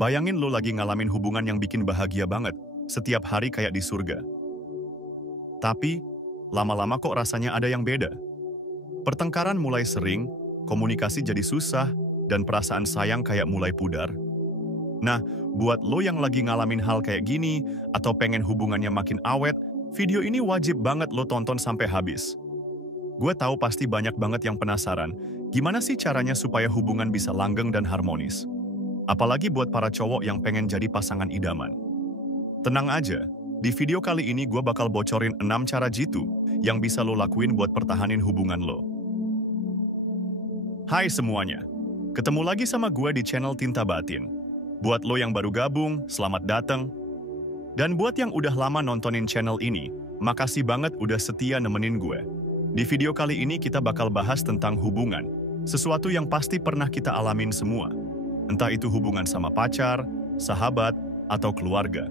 Bayangin lo lagi ngalamin hubungan yang bikin bahagia banget, setiap hari kayak di surga. Tapi, lama-lama kok rasanya ada yang beda. Pertengkaran mulai sering, komunikasi jadi susah, dan perasaan sayang kayak mulai pudar. Nah, buat lo yang lagi ngalamin hal kayak gini, atau pengen hubungannya makin awet, video ini wajib banget lo tonton sampai habis. Gue tahu pasti banyak banget yang penasaran, gimana sih caranya supaya hubungan bisa langgeng dan harmonis? Apalagi buat para cowok yang pengen jadi pasangan idaman. Tenang aja, di video kali ini gue bakal bocorin 6 cara jitu yang bisa lo lakuin buat pertahanin hubungan lo. Hai semuanya, ketemu lagi sama gue di channel Tinta Batin. Buat lo yang baru gabung, selamat datang. Dan buat yang udah lama nontonin channel ini, makasih banget udah setia nemenin gue. Di video kali ini kita bakal bahas tentang hubungan, sesuatu yang pasti pernah kita alamin semua. Entah itu hubungan sama pacar, sahabat, atau keluarga.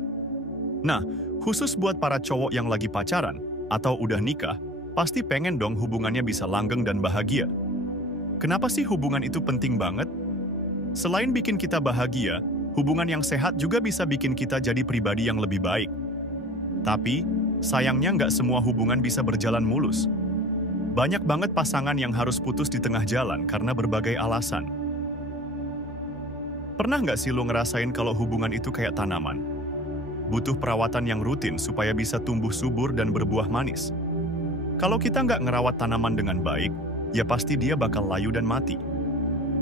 Nah, khusus buat para cowok yang lagi pacaran atau udah nikah, pasti pengen dong hubungannya bisa langgeng dan bahagia. Kenapa sih hubungan itu penting banget? Selain bikin kita bahagia, hubungan yang sehat juga bisa bikin kita jadi pribadi yang lebih baik. Tapi, sayangnya nggak semua hubungan bisa berjalan mulus. Banyak banget pasangan yang harus putus di tengah jalan karena berbagai alasan. Pernah nggak sih lo ngerasain kalau hubungan itu kayak tanaman? Butuh perawatan yang rutin supaya bisa tumbuh subur dan berbuah manis. Kalau kita nggak ngerawat tanaman dengan baik, ya pasti dia bakal layu dan mati.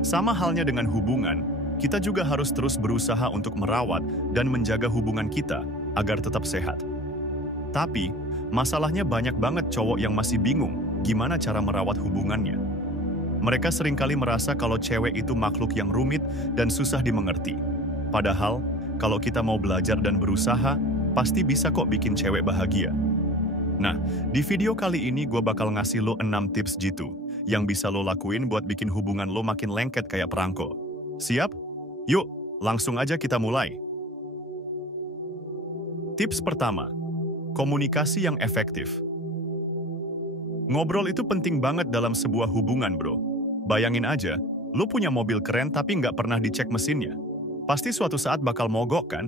Sama halnya dengan hubungan, kita juga harus terus berusaha untuk merawat dan menjaga hubungan kita agar tetap sehat. Tapi, masalahnya banyak banget cowok yang masih bingung gimana cara merawat hubungannya. Mereka seringkali merasa kalau cewek itu makhluk yang rumit dan susah dimengerti. Padahal, kalau kita mau belajar dan berusaha, pasti bisa kok bikin cewek bahagia. Nah, di video kali ini gue bakal ngasih lo 6 tips jitu yang bisa lo lakuin buat bikin hubungan lo makin lengket kayak perangko. Siap? Yuk, langsung aja kita mulai. Tips pertama, komunikasi yang efektif. Ngobrol itu penting banget dalam sebuah hubungan, bro. Bayangin aja, lo punya mobil keren tapi nggak pernah dicek mesinnya. Pasti suatu saat bakal mogok kan?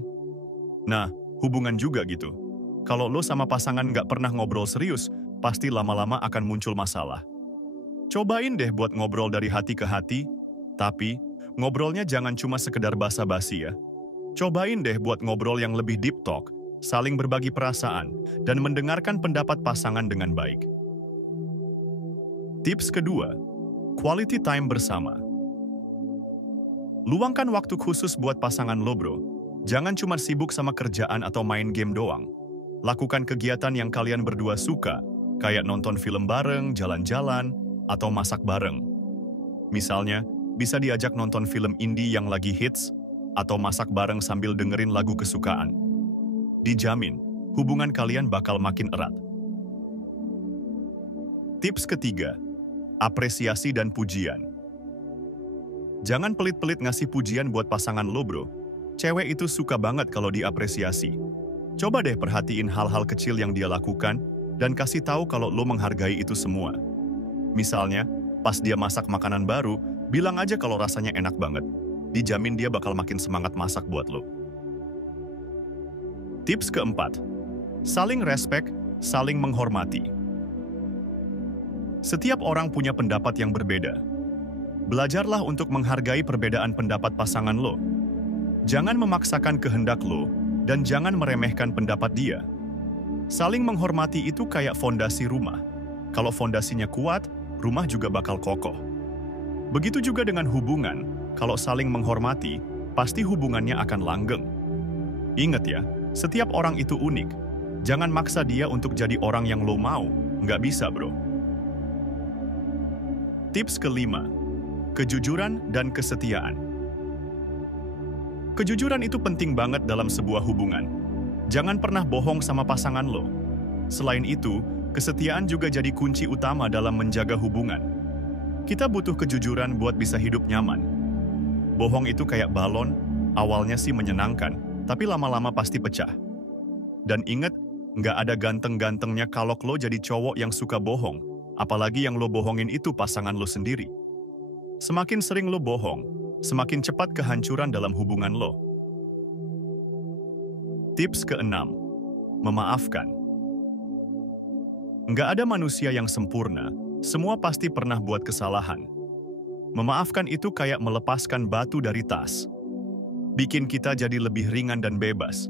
Nah, hubungan juga gitu. Kalau lo sama pasangan nggak pernah ngobrol serius, pasti lama-lama akan muncul masalah. Cobain deh buat ngobrol dari hati ke hati, tapi ngobrolnya jangan cuma sekedar basa-basi ya. Cobain deh buat ngobrol yang lebih deep talk, saling berbagi perasaan, dan mendengarkan pendapat pasangan dengan baik. Tips kedua, quality time bersama. Luangkan waktu khusus buat pasangan lo, bro. Jangan cuma sibuk sama kerjaan atau main game doang. Lakukan kegiatan yang kalian berdua suka, kayak nonton film bareng, jalan-jalan, atau masak bareng. Misalnya, bisa diajak nonton film indie yang lagi hits, atau masak bareng sambil dengerin lagu kesukaan. Dijamin, hubungan kalian bakal makin erat. Tips ketiga, apresiasi dan pujian. Jangan pelit-pelit ngasih pujian buat pasangan lo, bro. Cewek itu suka banget kalau diapresiasi. Coba deh perhatiin hal-hal kecil yang dia lakukan dan kasih tahu kalau lo menghargai itu semua. Misalnya, pas dia masak makanan baru, bilang aja kalau rasanya enak banget. Dijamin dia bakal makin semangat masak buat lo. Tips keempat, saling respek, saling menghormati. Setiap orang punya pendapat yang berbeda. Belajarlah untuk menghargai perbedaan pendapat pasangan lo. Jangan memaksakan kehendak lo, dan jangan meremehkan pendapat dia. Saling menghormati itu kayak fondasi rumah. Kalau fondasinya kuat, rumah juga bakal kokoh. Begitu juga dengan hubungan, kalau saling menghormati, pasti hubungannya akan langgeng. Ingat ya, setiap orang itu unik. Jangan maksa dia untuk jadi orang yang lo mau, nggak bisa, bro. Tips kelima, kejujuran dan kesetiaan. Kejujuran itu penting banget dalam sebuah hubungan. Jangan pernah bohong sama pasangan lo. Selain itu, kesetiaan juga jadi kunci utama dalam menjaga hubungan. Kita butuh kejujuran buat bisa hidup nyaman. Bohong itu kayak balon, awalnya sih menyenangkan, tapi lama-lama pasti pecah. Dan ingat, nggak ada ganteng-gantengnya kalau lo jadi cowok yang suka bohong, apalagi yang lo bohongin itu pasangan lo sendiri. Semakin sering lo bohong, semakin cepat kehancuran dalam hubungan lo. Tips keenam, memaafkan. Nggak ada manusia yang sempurna, semua pasti pernah buat kesalahan. Memaafkan itu kayak melepaskan batu dari tas. Bikin kita jadi lebih ringan dan bebas.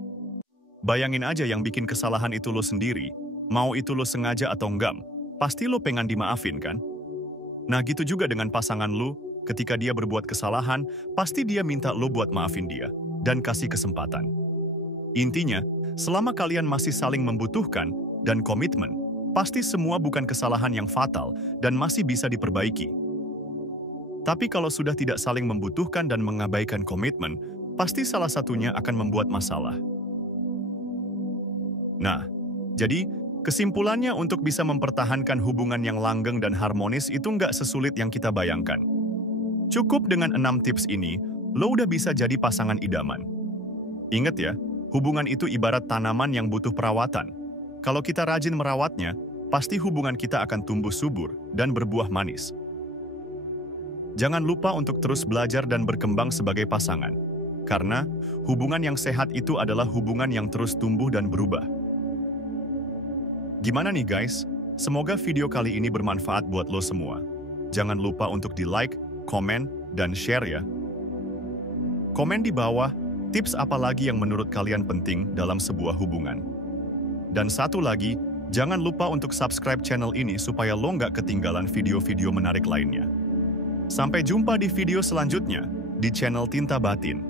Bayangin aja yang bikin kesalahan itu lo sendiri, mau itu lo sengaja atau enggak, pasti lo pengen dimaafin kan? Nah gitu juga dengan pasangan lo, ketika dia berbuat kesalahan, pasti dia minta lo buat maafin dia, dan kasih kesempatan. Intinya, selama kalian masih saling membutuhkan dan komitmen, pasti semua bukan kesalahan yang fatal dan masih bisa diperbaiki. Tapi kalau sudah tidak saling membutuhkan dan mengabaikan komitmen, pasti salah satunya akan membuat masalah. Nah, jadi kesimpulannya untuk bisa mempertahankan hubungan yang langgeng dan harmonis itu nggak sesulit yang kita bayangkan. Cukup dengan 6 tips ini, lo udah bisa jadi pasangan idaman. Ingat ya, hubungan itu ibarat tanaman yang butuh perawatan. Kalau kita rajin merawatnya, pasti hubungan kita akan tumbuh subur dan berbuah manis. Jangan lupa untuk terus belajar dan berkembang sebagai pasangan. Karena hubungan yang sehat itu adalah hubungan yang terus tumbuh dan berubah. Gimana nih guys? Semoga video kali ini bermanfaat buat lo semua. Jangan lupa untuk di-like, komen, dan share ya. Komen di bawah, tips apa lagi yang menurut kalian penting dalam sebuah hubungan. Dan satu lagi, jangan lupa untuk subscribe channel ini supaya lo nggak ketinggalan video-video menarik lainnya. Sampai jumpa di video selanjutnya di channel Tinta Batin.